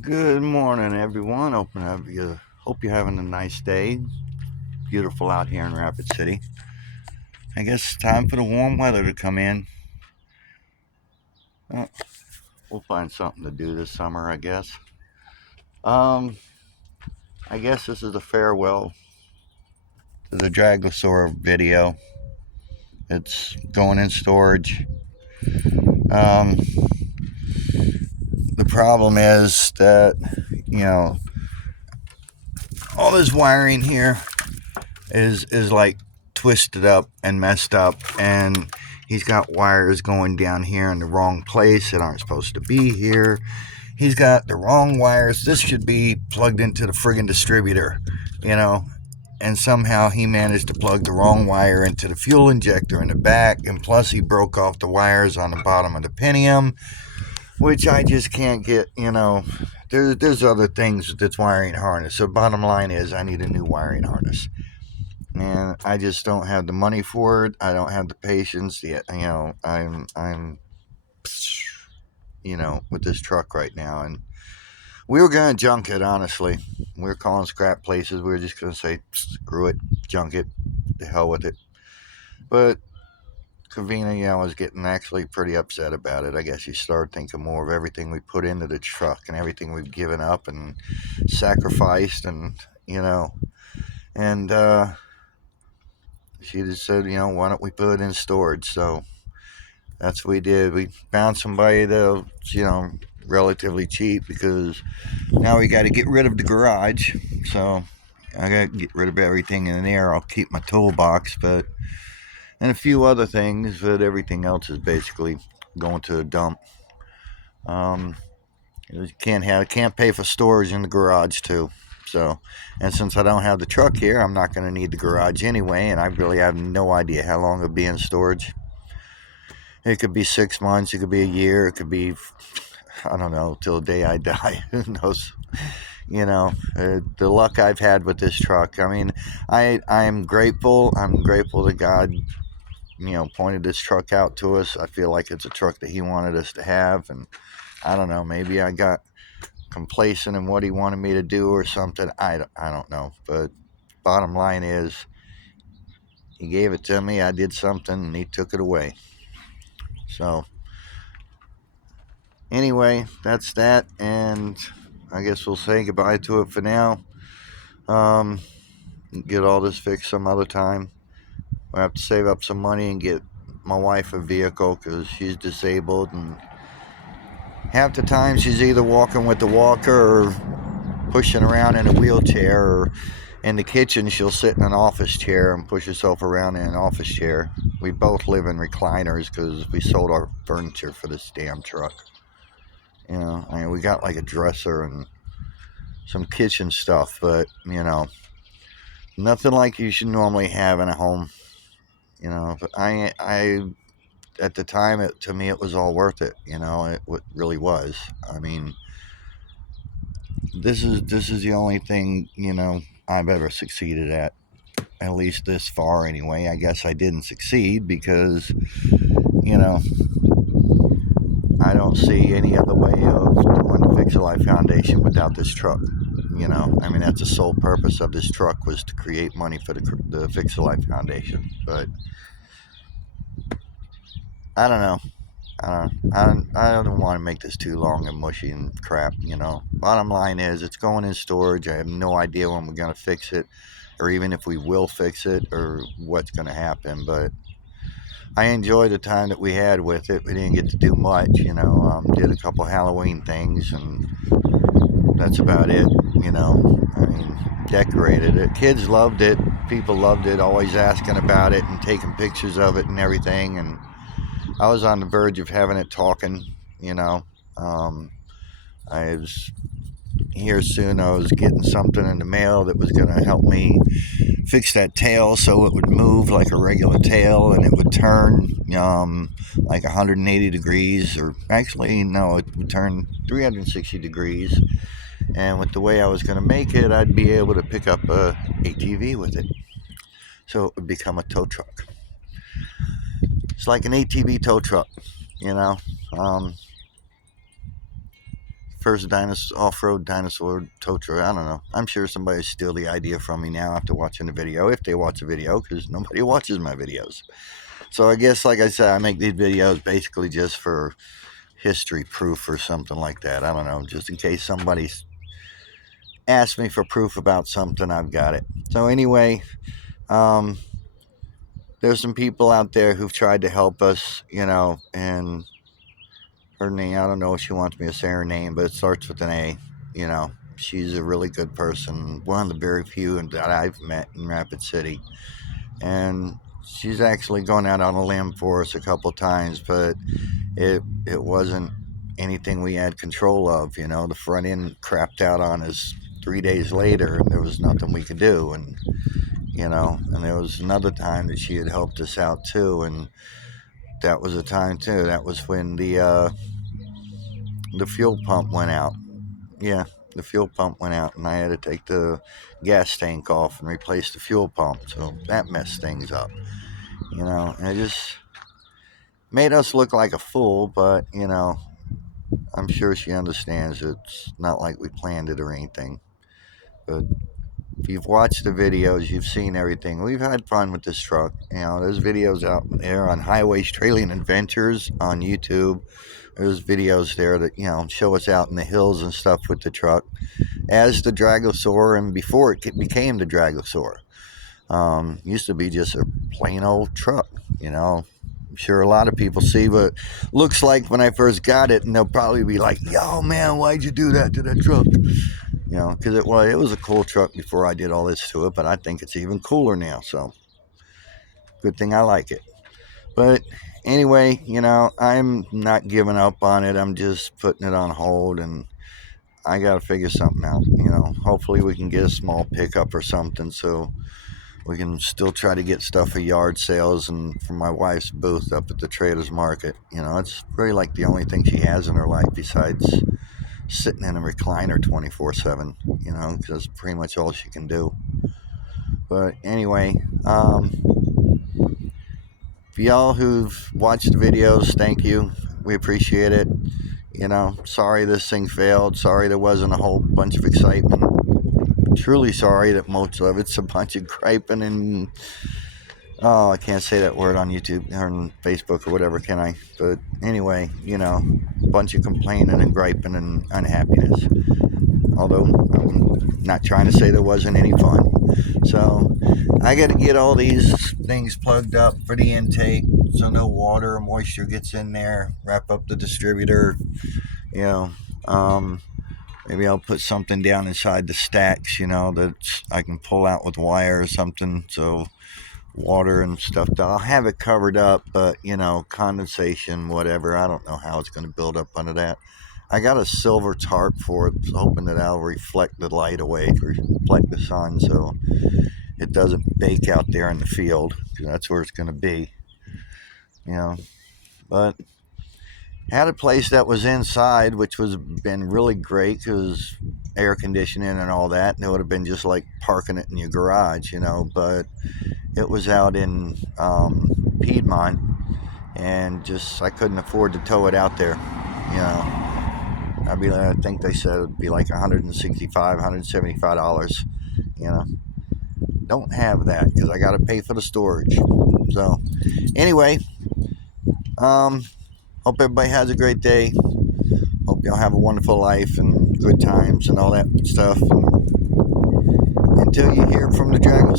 Good morning, everyone. Hope you're having a nice day. Beautiful out here in Rapid City. I guess it's time for the warm weather to come in. Uh, we'll find something to do this summer, I guess. Um, I guess this is a farewell to the Draglasaur video. It's going in storage. Um, the problem is that you know all this wiring here is like twisted up and messed up, and he's got wires going down here in the wrong place that aren't supposed to be here. He's got the wrong wires. This should be plugged into the friggin' distributor, you know, and somehow he managed to plug the wrong wire into the fuel injector in the back, and plus he broke off the wires on the bottom of the pinion, which I just can't get. There's other things with this wiring harness. So bottom line is I need a new wiring harness, and I just don't have the money for it. I don't have the patience yet. I'm with this truck right now, and we were gonna junk it. Honestly, we were calling scrap places. We were just gonna say screw it, junk it, the hell with it. But Kavina, was getting actually pretty upset about it. I guess she started thinking more of everything we put into the truck and everything we've given up and sacrificed, and she just said, why don't we put it in storage? So that's what we did. We found somebody that relatively cheap, because now we got to get rid of the garage. So I got to get rid of everything in there. I'll keep my toolbox, and a few other things, but everything else is basically going to a dump. You can't pay for storage in the garage too. So, and since I don't have the truck here, I'm not going to need the garage anyway, and I really have no idea how long it'll be in storage. It could be 6 months, it could be a year, it could be, I don't know, till the day I die. Who knows? The luck I've had with this truck. I mean, I'm grateful. I'm grateful that God, pointed this truck out to us. I feel like it's a truck that He wanted us to have, and I don't know. Maybe I got complacent in what He wanted me to do or something. I don't know. But bottom line is, He gave it to me. I did something, and He took it away. So anyway, that's that, and I guess we'll say goodbye to it for now. Um, get all this fixed some other time. I have to save up some money and get my wife a vehicle, because she's disabled, and half the time she's either walking with the walker or pushing around in a wheelchair, or in the kitchen she'll sit in an office chair and push herself around in an office chair. We both live in recliners because we sold our furniture for this damn truck. I mean, we got like a dresser and some kitchen stuff, but nothing like you should normally have in a home. But I at the time, to me, it was all worth it. It really was. I mean, this is the only thing I've ever succeeded at least this far anyway. I guess I didn't succeed because you know I don't see any other way of doing the Fix a Life Foundation without this truck. I mean, that's the sole purpose of this truck, was to create money for the Fix a Life Foundation. But I don't know. I don't want to make this too long and mushy and crap. Bottom line is, it's going in storage. I have no idea when we're going to fix it, or even if we will fix it, or what's going to happen. But I enjoyed the time that we had with it. We didn't get to do much. Did a couple Halloween things, and that's about it. I mean, decorated it. Kids loved it. People loved it. Always asking about it and taking pictures of it and everything. And I was on the verge of having it talking. You know, um, I was here soon. I was getting something in the mail that was going to help me fix that tail so it would move like a regular tail, and it would turn like 180 degrees, or actually no, it would turn 360 degrees. And with the way I was going to make it, I'd be able to pick up a ATV with it, so it would become a tow truck. It's like an ATV tow truck, you know. Um, first off-road dinosaur tow truck. I don't know. I'm sure somebody steal the idea from me now after watching the video, if they watch the video, because nobody watches my videos. So I guess, like I said, I make these videos basically just for history proof or something like that. I don't know, just in case somebody asks me for proof about something, I've got it. So anyway, there's some people out there who've tried to help us, and her name, I don't know if she wants me to say her name, but it starts with an A. She's a really good person, one of the very few that I've met in Rapid City. And she's actually gone out on a limb for us a couple times, but it wasn't anything we had control of. The front end crapped out on us 3 days later, and there was nothing we could do. And there was another time that she had helped us out too, and that was a time too. That was when the fuel pump went out. Yeah, the fuel pump went out, and I had to take the gas tank off and replace the fuel pump. So that messed things up. And it just made us look like a fool, but I'm sure she understands it's not like we planned it or anything. But if you've watched the videos, you've seen everything. We've had fun with this truck. There's videos out there on Highways Trailing Adventures on YouTube. There's videos there that, show us out in the hills and stuff with the truck as the Draglasaur, and before it became the Draglasaur. Used to be just a plain old truck. I'm sure a lot of people see what it looks like when I first got it, and they'll probably be like, yo, man, why'd you do that to that truck? Because it was a cool truck before I did all this to it, but I think it's even cooler now, so good thing I like it. But anyway, I'm not giving up on it. I'm just putting it on hold, and I got to figure something out. Hopefully we can get a small pickup or something, so we can still try to get stuff for yard sales and for my wife's booth up at the Traders Market. It's really like the only thing she has in her life besides sitting in a recliner 24/7, because that's pretty much all she can do. But anyway, for y'all who've watched the videos, thank you. We appreciate it. Sorry this thing failed. Sorry there wasn't a whole bunch of excitement. Truly sorry that most of it's a bunch of griping and I can't say that word on YouTube or on Facebook or whatever, can I? But anyway, a bunch of complaining and griping and unhappiness. Although I'm not trying to say there wasn't any fun. So I got to get all these things plugged up for the intake so no water or moisture gets in there. Wrap up the distributor. Maybe I'll put something down inside the stacks, that I can pull out with wire or something. So water and stuff, I'll have it covered up, but condensation, whatever, I don't know how it's going to build up under that. I got a silver tarp for it, hoping that I'll reflect the light away, reflect the sun, so it doesn't bake out there in the field, because that's where it's going to be. But had a place that was inside, which was been really great because air conditioning and all that, and it would have been just like parking it in your garage, but it was out in Piedmont, and just I couldn't afford to tow it out there. I think they said it would be like $165, $175. Don't have that because I got to pay for the storage. So anyway, hope everybody has a great day. Hope y'all have a wonderful life and good times and all that stuff. And until you hear from the Dragon